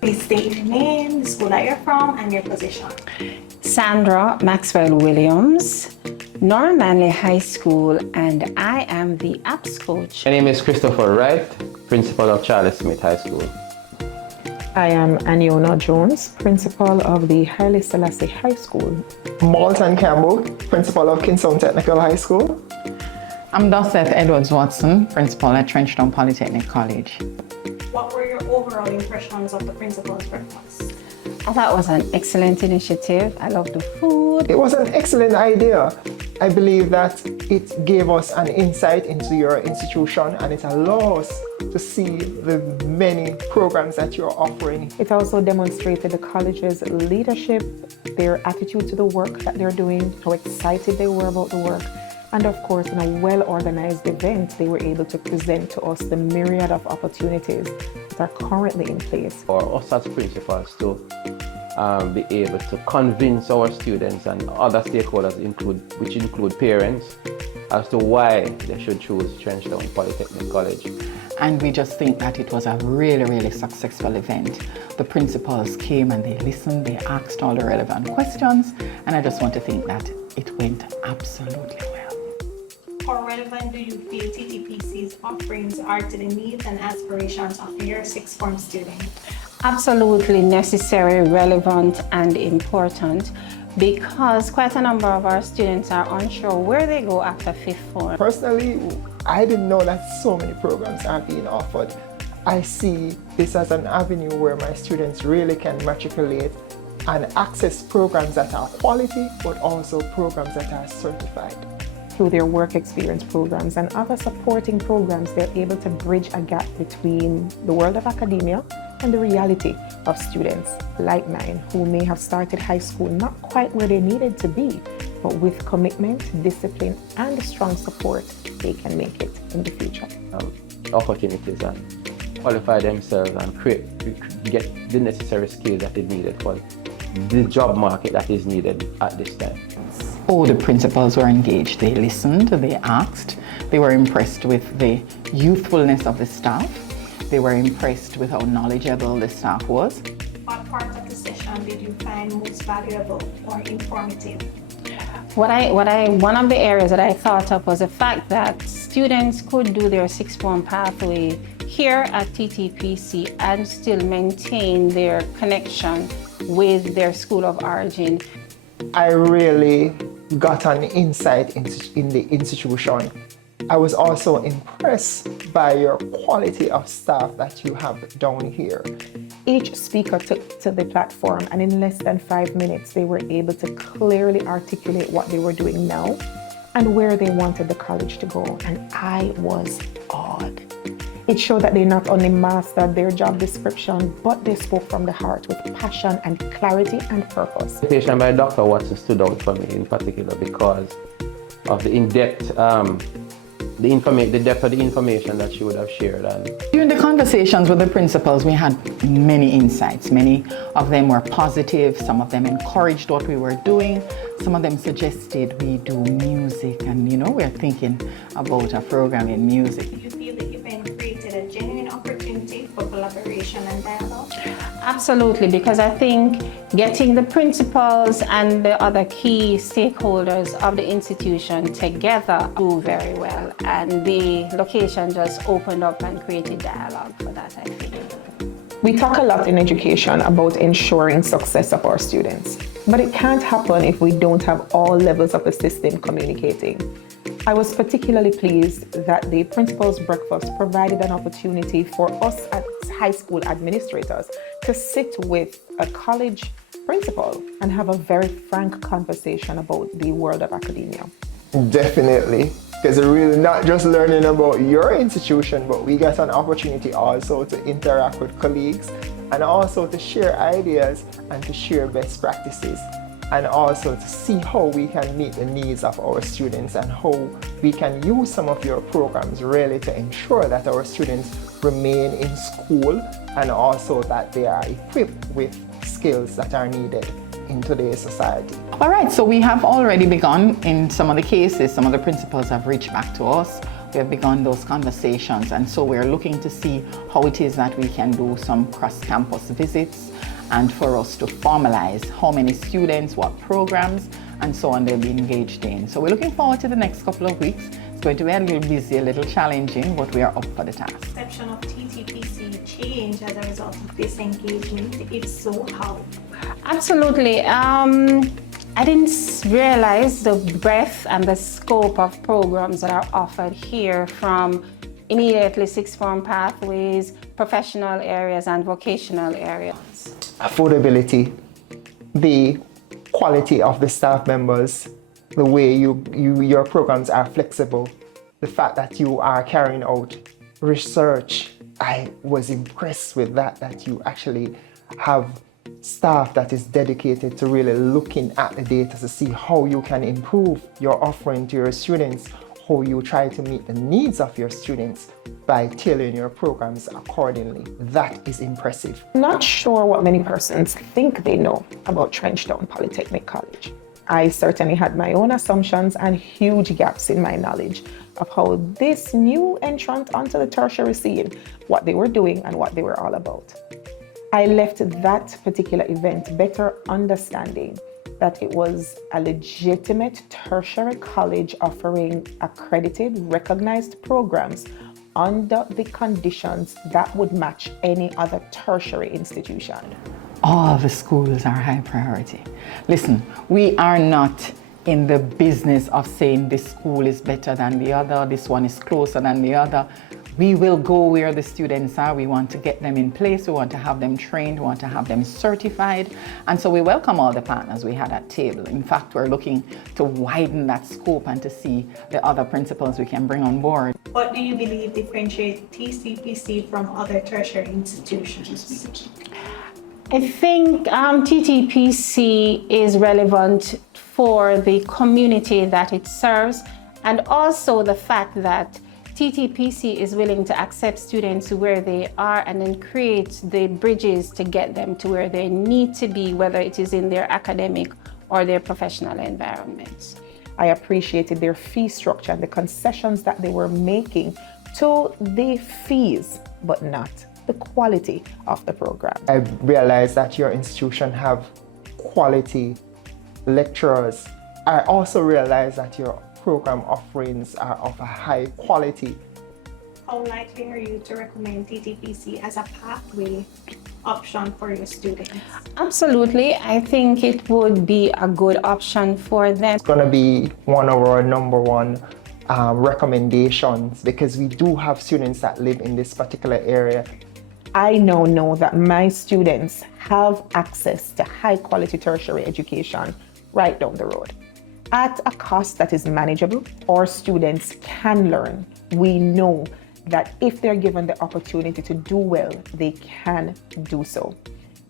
Please state your name, the school that you're from, and your position. Sandra Maxwell Williams, North Manley High School, and I am the APS coach. My name is Christopher Wright, principal of Charles Smith High School. I am Aniona Jones, principal of the Haile Selassie High School. Malton Campbell, principal of Town Technical High School. I'm Dorset Edwards Watson, principal at Town Polytechnic College. What were your overall impressions of the principal's breakfast? I thought it was an excellent initiative. I love the food. It was an excellent idea. I believe that it gave us an insight into your institution and it allows us to see the many programs that you're offering. It also demonstrated the college's leadership, their attitude to the work that they're doing, how excited they were about the work. And of course, in a well-organized event, they were able to present to us the myriad of opportunities that are currently in place. For us as principals to be able to convince our students and other stakeholders, which include parents, as to why they should choose Town Polytechnic College. And we just think that it was a really, really successful event. The principals came and they listened, they asked all the relevant questions, and I just want to think that it went absolutely well. How relevant do you feel TTPC's offerings are to the needs and aspirations of your sixth form students? Absolutely necessary, relevant, and important, because quite a number of our students are unsure where they go after fifth form. Personally, I didn't know that so many programs are being offered. I see this as an avenue where my students really can matriculate and access programs that are quality, but also programs that are certified. Through their work experience programs and other supporting programs, they're able to bridge a gap between the world of academia and the reality of students like mine who may have started high school not quite where they needed to be, but with commitment, discipline, and strong support, they can make it in the future. Opportunities and qualify themselves and get the necessary skills that is needed for the job market that is needed at this time. All the principals were engaged. They listened, they asked, they were impressed with the youthfulness of the staff. They were impressed with how knowledgeable the staff was. What part of the session did you find most valuable or informative? One of the areas that I thought of was the fact that students could do their sixth form pathway here at TTPC and still maintain their connection with their school of origin. I really got an insight in the institution. I was also impressed by your quality of staff that you have down here. Each speaker took to the platform, and in less than 5 minutes, they were able to clearly articulate what they were doing now and where they wanted the college to go. And I was awed. It showed that they not only mastered their job description, but they spoke from the heart with passion and clarity and purpose. The presentation by Dr. Watson stood out for me in particular because of the in-depth, the depth of the information that she would have shared. And During the conversations with the principals, we had many insights. Many of them were positive, some of them encouraged what we were doing, some of them suggested we do music, and we're thinking about a program in music. Do you feel the event created a genuine opportunity for collaboration and dialogue? Absolutely, because I think getting the principals and the other key stakeholders of the institution together do very well, and the location just opened up and created dialogue for that, I think. We talk a lot in education about ensuring success of our students, but it can't happen if we don't have all levels of the system communicating. I was particularly pleased that the principal's breakfast provided an opportunity for us as high school administrators to sit with a college principal and have a very frank conversation about the world of academia. Definitely, because we're really not just learning about your institution, but we get an opportunity also to interact with colleagues and also to share ideas and to share best practices, and also to see how we can meet the needs of our students and how we can use some of your programs really to ensure that our students remain in school and also that they are equipped with skills that are needed in today's society. All right, so we have already begun in some of the cases. Some of the principals have reached back to us We have begun those conversations, and so we're looking to see how it is that we can do some cross-campus visits and for us to formalize how many students, what programs, and so on they'll be engaged in. So we're looking forward to the next couple of weeks. It's going to be a little busy, a little challenging, but we are up for the task. Perception of TTPC change as a result of this engagement? If so, how? Absolutely. I didn't realize the breadth and the scope of programs that are offered here, from immediately sixth form pathways, professional areas, and vocational areas. Affordability, the quality of the staff members, the way your programs are flexible, the fact that you are carrying out research. I was impressed with that you actually have staff that is dedicated to really looking at the data to see how you can improve your offering to your students, how you try to meet the needs of your students by tailoring your programs accordingly. That is impressive. Not sure what many persons think they know about Town Polytechnic College. I certainly had my own assumptions and huge gaps in my knowledge of how this new entrant onto the tertiary scene, what they were doing and what they were all about. I left that particular event better understanding that it was a legitimate tertiary college offering accredited, recognized programs under the conditions that would match any other tertiary institution. All the schools are high priority. Listen, we are not in the business of saying this school is better than the other, this one is closer than the other. We will go where the students are. We want to get them in place. We want to have them trained. We want to have them certified. And so we welcome all the partners we had at table. In fact, we're looking to widen that scope and to see the other principals we can bring on board. What do you believe differentiates TTPC from other tertiary institutions? I think TTPC is relevant for the community that it serves, and also the fact that TTPC is willing to accept students where they are and then create the bridges to get them to where they need to be, whether it is in their academic or their professional environments. I appreciated their fee structure and the concessions that they were making to the fees, but not the quality of the program. I realized that your institution have quality lecturers. I also realized that your program offerings are of a high quality. How likely are you to recommend TTPC as a pathway option for your students? Absolutely. I think it would be a good option for them. It's going to be one of our number one recommendations, because we do have students that live in this particular area. I now know that my students have access to high quality tertiary education right down the road at a cost that is manageable. Our students can learn. We know that if they're given the opportunity to do well, they can do so.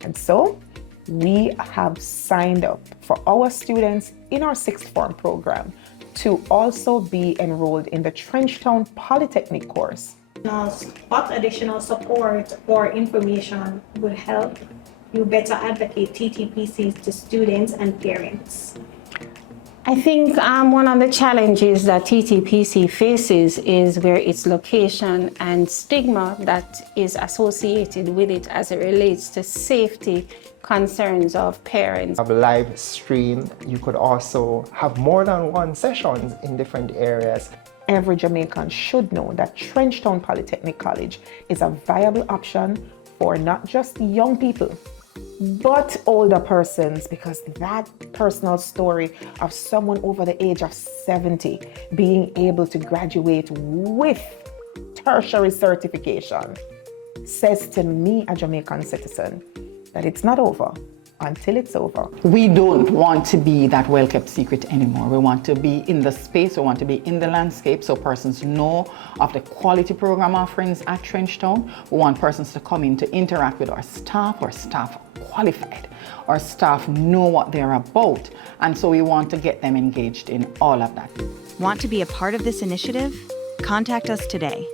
And so we have signed up for our students in our sixth form program to also be enrolled in the Town Polytechnic course. What additional support or information would help you better advocate TTPCs to students and parents? I think one of the challenges that TTPC faces is where its location and stigma that is associated with it as it relates to safety concerns of parents. Have a live stream. You could also have more than one sessions in different areas. Every Jamaican should know that Town Polytechnic College is a viable option for not just young people, but older persons, because that personal story of someone over the age of 70 being able to graduate with tertiary certification says to me, a Jamaican citizen, that it's not over until it's over. We don't want to be that well-kept secret anymore. We want to be in the space, we want to be in the landscape so persons know of the quality program offerings at Town. We want persons to come in to interact with our staff qualified. Our staff know what they're about, and so we want to get them engaged in all of that. Want to be a part of this initiative? Contact us today.